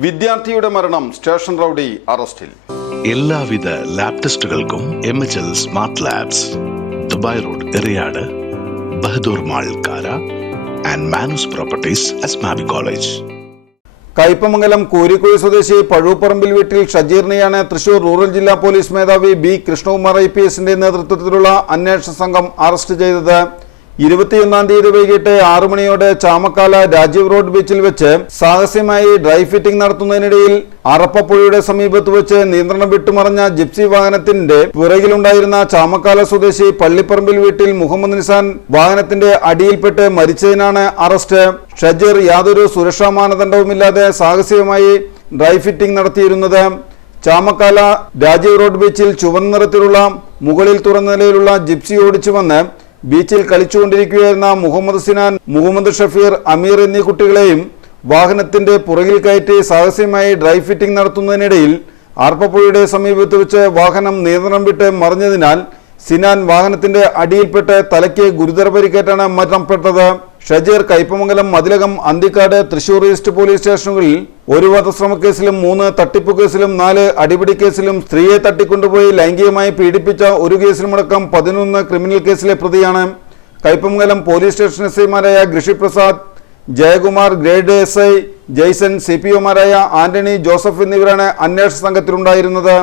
വിദ്യാർത്ഥിയുടെ മരണം station rowdy അറസ്റ്റിൽ. എല്ലാവിധ ലാബ് ടെസ്റ്റുകൾക്കും MHL smart labs, Dubai road, Eriyad, Bahadur mall, Kara and Manus properties, Asmabi college. Kaipamangalam Koorikkuzhi സ്വദേശി പഴൂപ്പറമ്പിൽ വീട്ടിൽ ഷജീറിനെയാണ് തൃശൂർ റൂറൽ ജില്ലാ പോലീസ് മേധാവി B. കൃഷ്ണകുമാർ IPSന്റെ നേതൃത്വത്തിലുള്ള അന്വേഷണ സംഘം അറസ്റ്റ് ചെയ്തത്. 21-ാം തീയതി വൈകിട്ട് 6 മണിയോടെ ചാമക്കാല രാജീവ് റോഡ് ബീച്ചിൽ വെച്ച് സാഹസ്യമായി ഡ്രൈ ഫിറ്റിംഗ് നടത്തുന്നതിനിടയിൽ അറപ്പപ്പുഴയുടെ സമീപത്ത് വെച്ച് നിയന്ത്രണം വിട്ടുമറിഞ്ഞ ജിപ്സി വാഹനത്തിന്റെ പിറകിലുണ്ടായിരുന്ന ചാമക്കാല സ്വദേശി പള്ളിപ്പറമ്പിൽ വീട്ടിൽ മുഹമ്മദ് നിസാൻ വാഹനത്തിന്റെ അടിയിൽപ്പെട്ട് മരിച്ചതിനാണ് അറസ്റ്റ്. ഷജീർ യാതൊരു സുരക്ഷാ മാനദണ്ഡവുമില്ലാതെ സാഹസികമായി ഡ്രൈ ഫിറ്റിംഗ് നടത്തിയിരുന്നത്. ചാമക്കാല രാജീവ് റോഡ് ബീച്ചിൽ ചുവന്ന നിറത്തിലുള്ള മുകളിൽ തുറന്ന നിലയിലുള്ള ജിപ്സി ഓടിച്ചു വന്ന് ബീച്ചിൽ കളിച്ചുകൊണ്ടിരിക്കുകയായിരുന്ന മുഹമ്മദ് സിനാൻ, മുഹമ്മദ് ഷഫീർ, അമീർ എന്നീ കുട്ടികളെയും വാഹനത്തിന്റെ പുറകിൽ കയറ്റി സാഹസ്യമായി ഡ്രൈ ഫിറ്റിംഗ് നടത്തുന്നതിനിടയിൽ ആർപ്പപ്പുഴയുടെ സമീപത്ത് വെച്ച് വാഹനം നിയന്ത്രണം വിട്ട് മറിഞ്ഞതിനാൽ സിനാൻ വാഹനത്തിന്റെ അടിയിൽപ്പെട്ട് തലയ്ക്ക് ഗുരുതര പരിക്കേറ്റാണ് മരണപ്പെട്ടത്. ഷജീർ കയ്പമംഗലം, മതിലകം, അന്തിക്കാട്, തൃശൂർ ഈസ്റ്റ് പോലീസ് സ്റ്റേഷനുകളിൽ 1 വധശ്രമ കേസിലും 3 തട്ടിപ്പ് കേസിലും 4 അടിപിടി കേസിലും സ്ത്രീയെ തട്ടിക്കൊണ്ടുപോയി ലൈംഗികമായി പീഡിപ്പിച്ച 1 കേസിലുമടക്കം 11 ക്രിമിനൽ കേസിലെ പ്രതിയാണ്. കയ്പമംഗലം പോലീസ് സ്റ്റേഷൻ SIമാരായ ഋഷി പ്രസാദ്, ജയകുമാർ, ഗ്രേഡ് SI ജയ്സൺ, CPOമാരായ ആന്റണി, ജോസഫ് എന്നിവരാണ് അന്വേഷണ സംഘത്തിലുണ്ടായിരുന്നത്.